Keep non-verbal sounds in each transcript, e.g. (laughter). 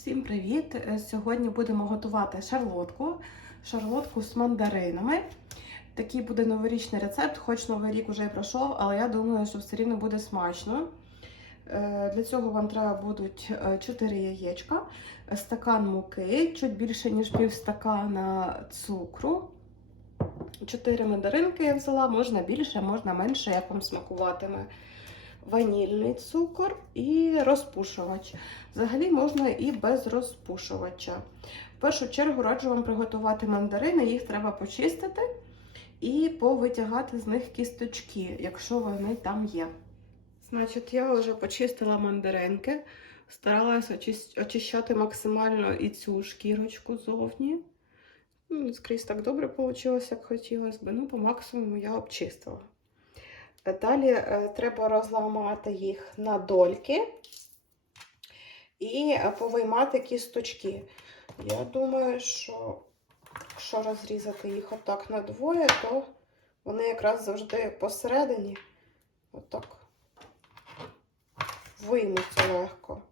Всім привіт! Е, Сьогодні будемо готувати шарлотку. Шарлотку з мандаринами. Такий буде новорічний рецепт, хоч новий рік вже пройшов, але я думаю, що все рівно буде смачно. Е, Для цього вам треба будуть 4 яєчка, е, стакан муки, чуть більше, ніж пів стакана цукру. 4 мандаринки я взяла, можна більше, можна менше, як вам смакуватиме. Ванільний цукор і розпушувач. Взагалі можна і без розпушувача. В першу чергу раджу вам приготувати мандарини, їх треба почистити і повитягати з них кісточки, якщо вони там є. Значить, я вже почистила мандаринки, старалася очищати максимально і цю шкірочку зовні. Ну, скрізь так добре вийшло, як хотілося б. Ну, по максимуму я обчистила. Далі е, треба розламати їх на дольки і е, повиймати кісточки. Я думаю, що якщо розрізати їх отак на двоє, то вони якраз завжди посередині отак виймуться легко.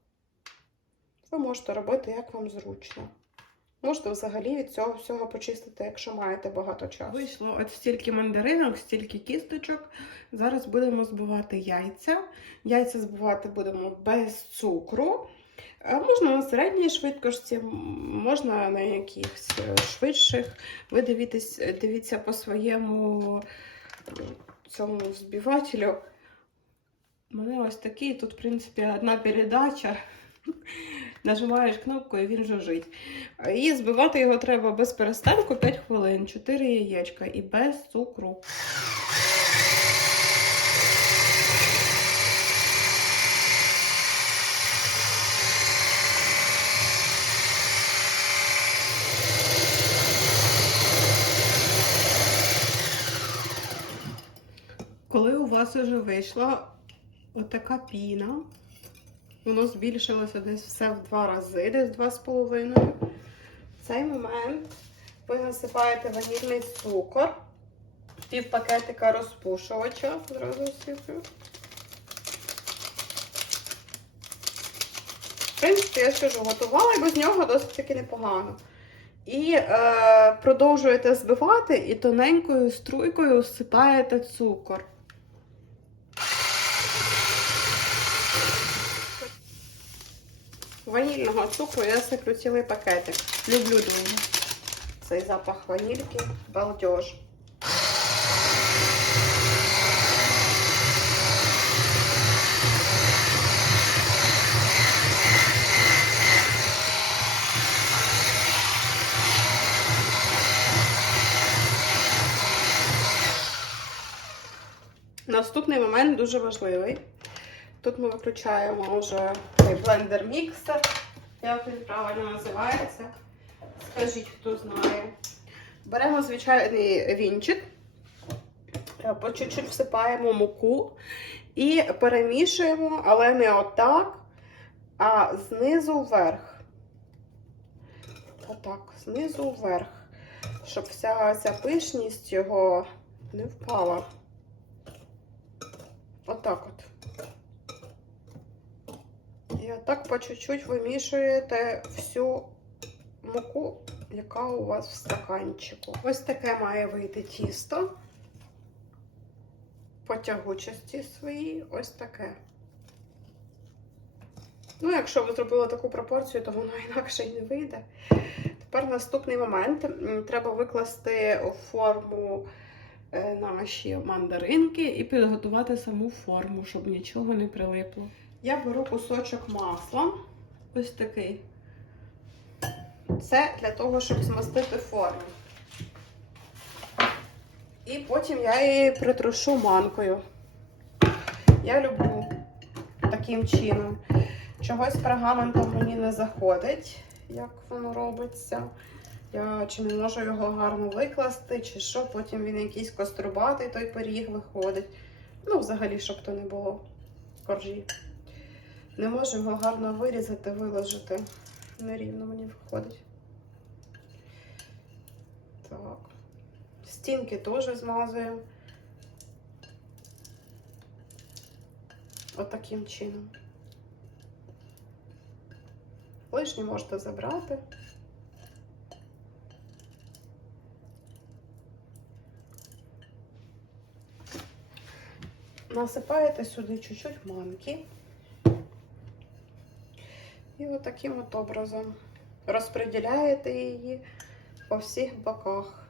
Ви можете робити, як вам зручно. Можете взагалі від цього всього почистити, якщо маєте багато часу. Вийшло от стільки мандаринок, стільки кісточок. Зараз будемо збивати яйця. Яйця збивати будемо без цукру. Е, Можна на середній швидкості, можна на якихось е, швидших. Ви дивитесь, дивіться по своєму е, цьому збивателю. У мене ось такий, тут, в принципі, одна передача. Нажимаєш кнопку і він жужить. І збивати його треба без перестанку 5 хвилин, 4 яєчка і без цукру. Коли у вас вже вийшла отака піна, воно збільшилося десь все в два рази, десь два з половиною. В цей момент ви насипаєте ванільний цукор, пів пакетика розпушувача, зразу сиплю. В принципі, я скажу, готувала і без нього досить таки непогано. І е, продовжуєте збивати і тоненькою струйкою всипаєте цукор. Ванільного цукру я сиплю цілий пакетик. Люблю дуже. Цей запах ванільки балдеж. Наступний момент дуже важливий. Тут ми виключаємо вже цей блендер-міксер, як він правильно називається. Скажіть, хто знає. Беремо звичайний вінчик, е, по чуть-чуть всипаємо муку і перемішуємо, але не отак, а знизу вверх. Отак, знизу вверх, щоб вся ця пишність його не впала. Отак от. І отак по чуть-чуть вимішуєте всю муку, яка у вас в стаканчику. Ось таке має вийти тісто. По тягучості своїй, ось таке. Ну, якщо ви зробили таку пропорцію, то воно (laughs) інакше й не вийде. Тепер наступний момент. Треба викласти форму е, наші мандаринки і підготувати саму форму, щоб нічого не прилипло. Я беру кусочок масла, ось такий. Це для того, щоб змастити форму. І потім я її притрушу манкою. Я люблю таким чином. Чогось пергаментом мені не заходить, як воно робиться. Я чи не можу його гарно викласти, чи що, потім він якийсь кострубатий той пиріг виходить. Ну, взагалі, щоб то не було коржі. Не можу його гарно вирізати, виложити. Нерівно мені виходить. Так. Стінки теж змазуємо. Отаким чином. Лишні можете забрати. Насипаєте сюди чуть-чуть манки. І отаким от образом розподіляєте її по всіх боках.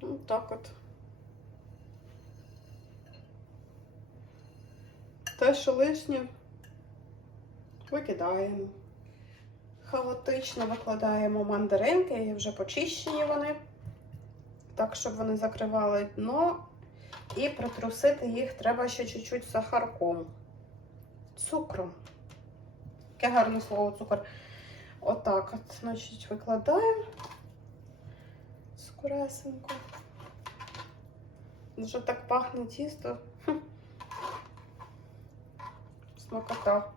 Ну, так от. Те, що лишнє, викидаємо. Хаотично викладаємо мандаринки, вже почищені вони, так, щоб вони закривали дно. І притрусити їх треба ще чуть-чуть сахарком. Цукром. Яке гарне слово цукор. Отак от, значить, викладаємо скоресенько. Вже так пахне тісто. Смакота.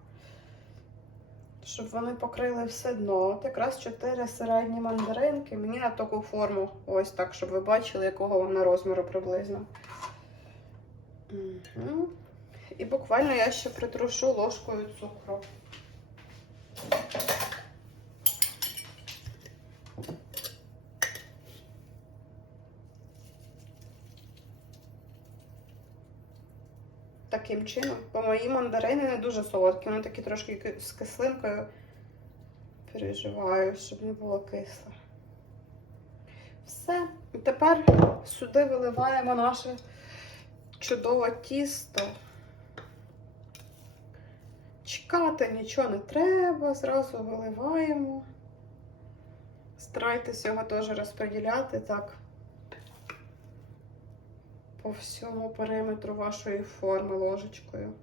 Щоб вони покрили все дно. От якраз 4 середні мандаринки. Мені на таку форму. Ось так, щоб ви бачили, якого вона розміру приблизно. Угу. І буквально я ще притрушу ложкою цукру. Таким чином, бо мої мандарини не дуже солодкі, вони такі трошки з кислинкою. Переживаю, щоб не було кисло. Все. І тепер сюди виливаємо наше чудове тісто. Чекати нічого не треба, зразу виливаємо. Старайтесь його теж розподіляти так по всьому периметру вашої форми ложечкою.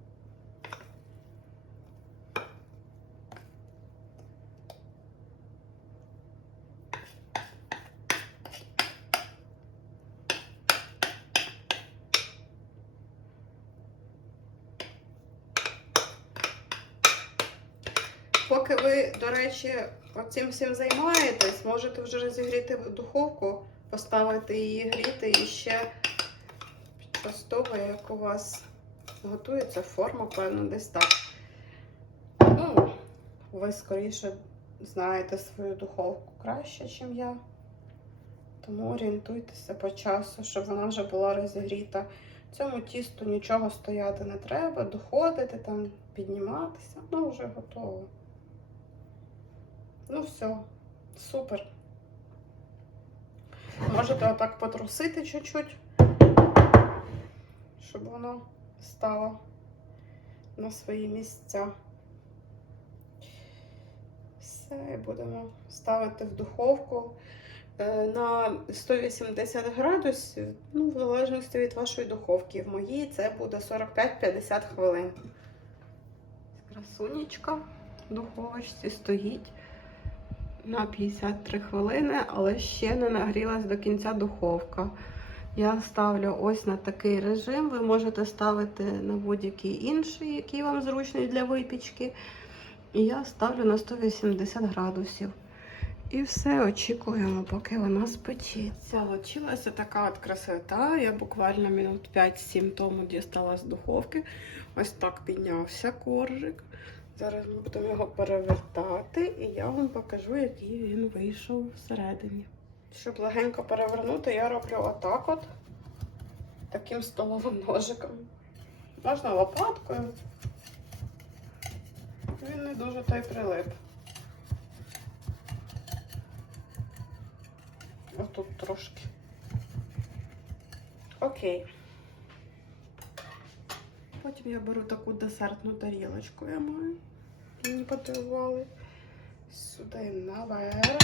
Поки ви, до речі, оцим всім займаєтесь, можете вже розігріти духовку, поставити її гріти і ще під час того, як у вас готується форма, певно, десь так. Ну, ви скоріше знаєте свою духовку краще, ніж я. Тому орієнтуйтеся по часу, щоб вона вже була розігріта. Цьому тісту нічого стояти не треба, доходити, там, підніматися, ну вже готово. Ну все, супер. Можете отак потрусити чуть-чуть, щоб воно стало на свої місця. Все, і будемо ставити в духовку е, на 180 градусів, ну, в залежності від вашої духовки. В моїй це буде 45-50 хвилин. Красунечка в духовочці стоїть на 53 хвилини, але ще не нагрілась до кінця духовка. Я ставлю ось на такий режим. Ви можете ставити на будь-який інший, який вам зручний для випічки. І я ставлю на 180 градусів. І все очікуємо, поки вона спечеться. Получилася така от красота. Я буквально минут 5-7 тому дістала з духовки. Ось так піднявся коржик. Зараз ми будемо його перевертати, і я вам покажу, який він вийшов всередині. Щоб легенько перевернути, я роблю отак от, таким столовим ножиком. Можна лопаткою. Він не дуже той прилип. Отут трошки. Окей. Потім я беру таку десертну тарілочку, я маю. Мені подарували. Сюди наверх.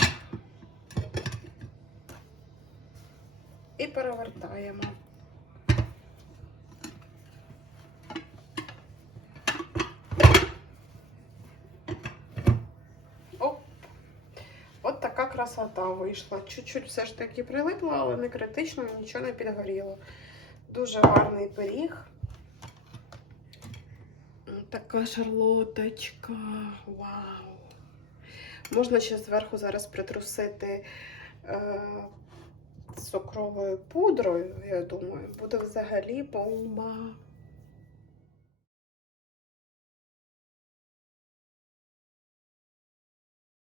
І перевертаємо. Оп. От така красота вийшла. Чуть-чуть все ж таки прилипла, але не критично, нічого не підгоріло. Дуже гарний пиріг. Така шарлоточка. Вау! Можна ще зверху зараз притрусити е, цукровою пудрою, я думаю, буде взагалі бомба.